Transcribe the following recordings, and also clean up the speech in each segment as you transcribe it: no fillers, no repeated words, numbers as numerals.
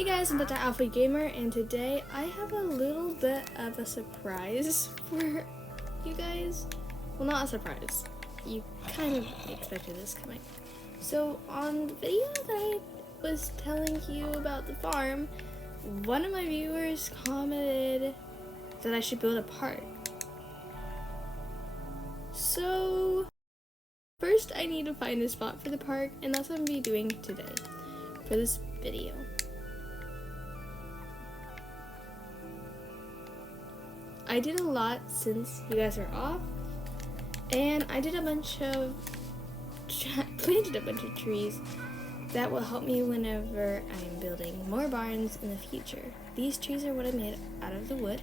Hey guys, I'm Dr. Alpha Gamer, and today I have a little bit of a surprise for you guys. Well, not a surprise. You kind of expected this coming. So, on the video that I was telling you about the farm, one of my viewers commented that I should build a park. So, first I need to find a spot for the park, and that's what I'm going to be doing today for this video. I did a lot since you guys are off, and I did a bunch of planted a bunch of trees that will help me whenever I am building more barns in the future. These trees are what I made out of the wood.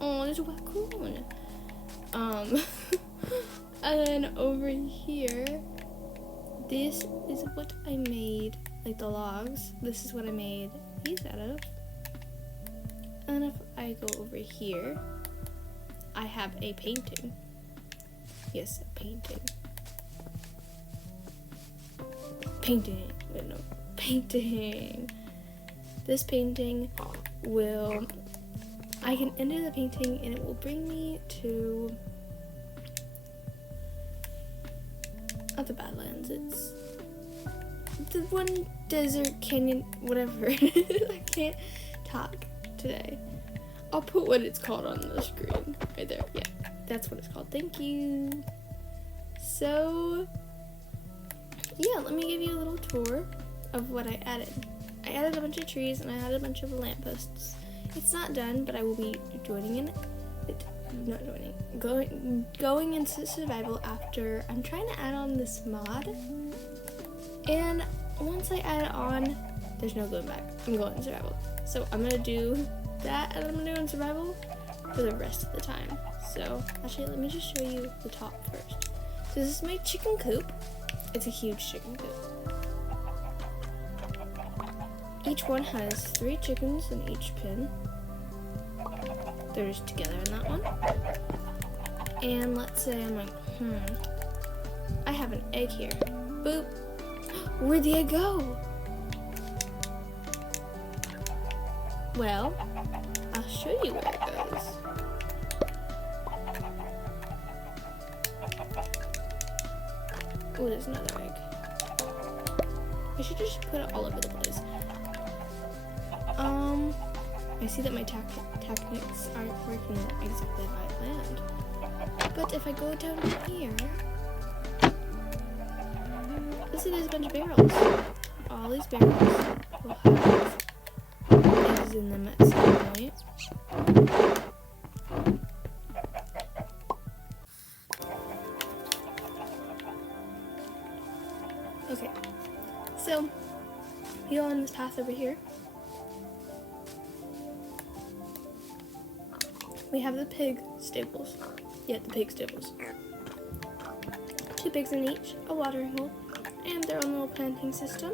Oh, there's a raccoon. And then over here, this is what I made, like the logs. This is what I made these out of. And if I go over here, I have a painting. Yes, a painting. Painting. This painting will, I can enter the painting and it will bring me to, not the Badlands, it's the one desert canyon, whatever. I can't talk today. I'll put what it's called on the screen right there. Yeah, that's what it's called. Thank you. So yeah, let me give you a little tour of what I added. I added a bunch of trees and I added a bunch of lampposts. It's not done, but I will be going into survival after. I'm trying to add on this mod, and once I add it on, there's no going back. I'm going in survival. So I'm gonna do that, and I'm gonna do in survival for the rest of the time. So actually, let me just show you the top first. So this is my chicken coop. It's a huge chicken coop. Each one has 3 chickens in each pen. They're just together in that one. And let's say I'm like, I have an egg here. Boop. Where'd the egg go? Well, I'll show you where it goes. Oh, there's another egg. I should just put it all over the place. I see that my tactics aren't working exactly how I planned. But if I go down here, let's see, there's a bunch of barrels. All these barrels will have eggs in them at some point. Okay, so you go on this path over here. We have the pig stables. Yeah, the pig stables. 2 pigs in each, a watering hole, and their own little planting system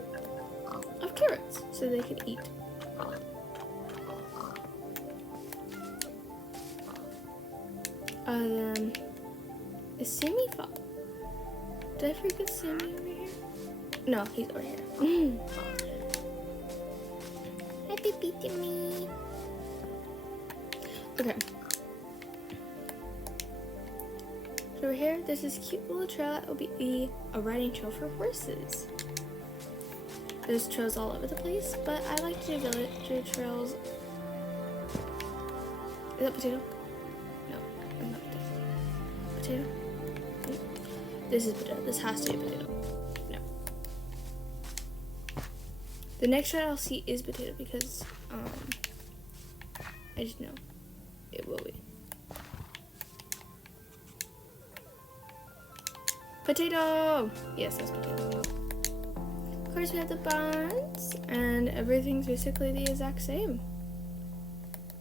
of carrots so they can eat. Is Sammy Did I forget Sammy over here? No, he's over here. Hi, baby Timmy. Okay. So over here, there's this cute little trail that will be a riding trail for horses. There's trails all over the place, but I like to do villager trails. Is that potato? No, not potato. Potato? This is potato. This has to be a potato. No. The next shot I'll see is potato because I just know it will be. Potato! Yes, that's potato. Of course, we have the barns, and everything's basically the exact same.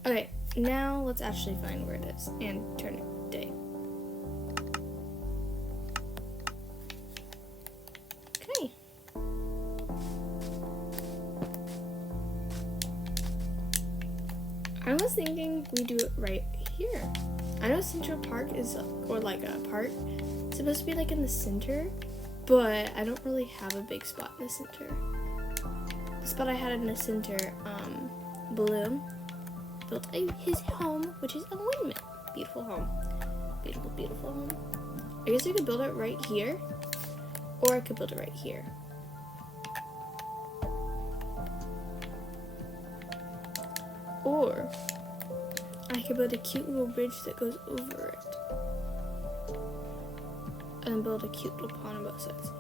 Okay, now let's actually find where it is and turn it day. Okay. I was thinking we do it right here. I know Central Park is, or like a park, it's supposed to be like in the center, but I don't really have a big spot in the center. spot I had in the center, Blue built his home, which is a windmill. Beautiful home. Beautiful, beautiful home. I guess I could build it right here, or I could build it right here. Or I could build a cute little bridge that goes over it. And then build a cute little pond on both sides.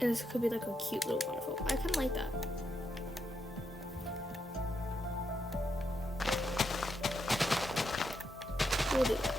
And this could be like a cute little waterfall. I kind of like that. We'll do that.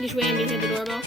Just waiting to hear the doorbell.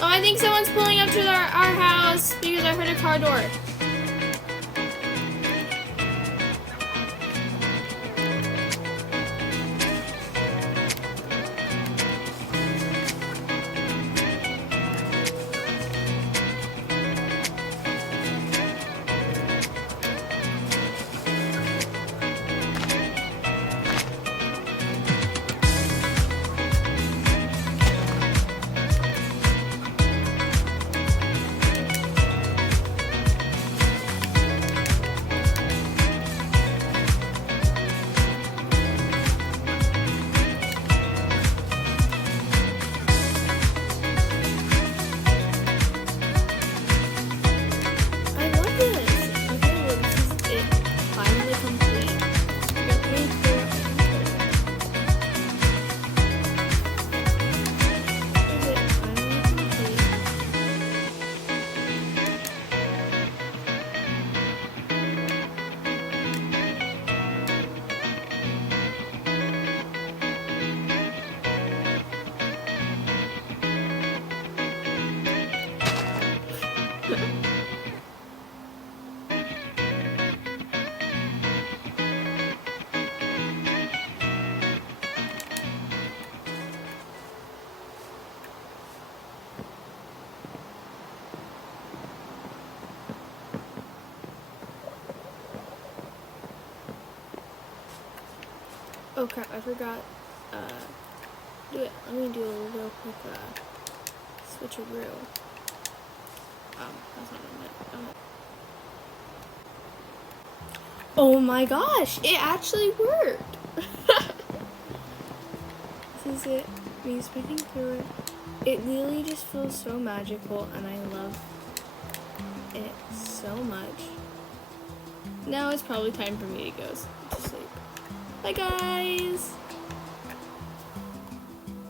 Oh, I think someone's pulling up to our house because I heard a car door. I love this. Okay, well, this is it. Finally complete. Let me clear up my inventory. Is it finally complete? Oh crap, I forgot. Do it. Let me do a real quick switcheroo. That's not what I meant. Oh my gosh, it actually worked. This is it. Me speaking through it. It really just feels so magical, and I love it so much. Now it's probably time for me to go to sleep. Bye guys!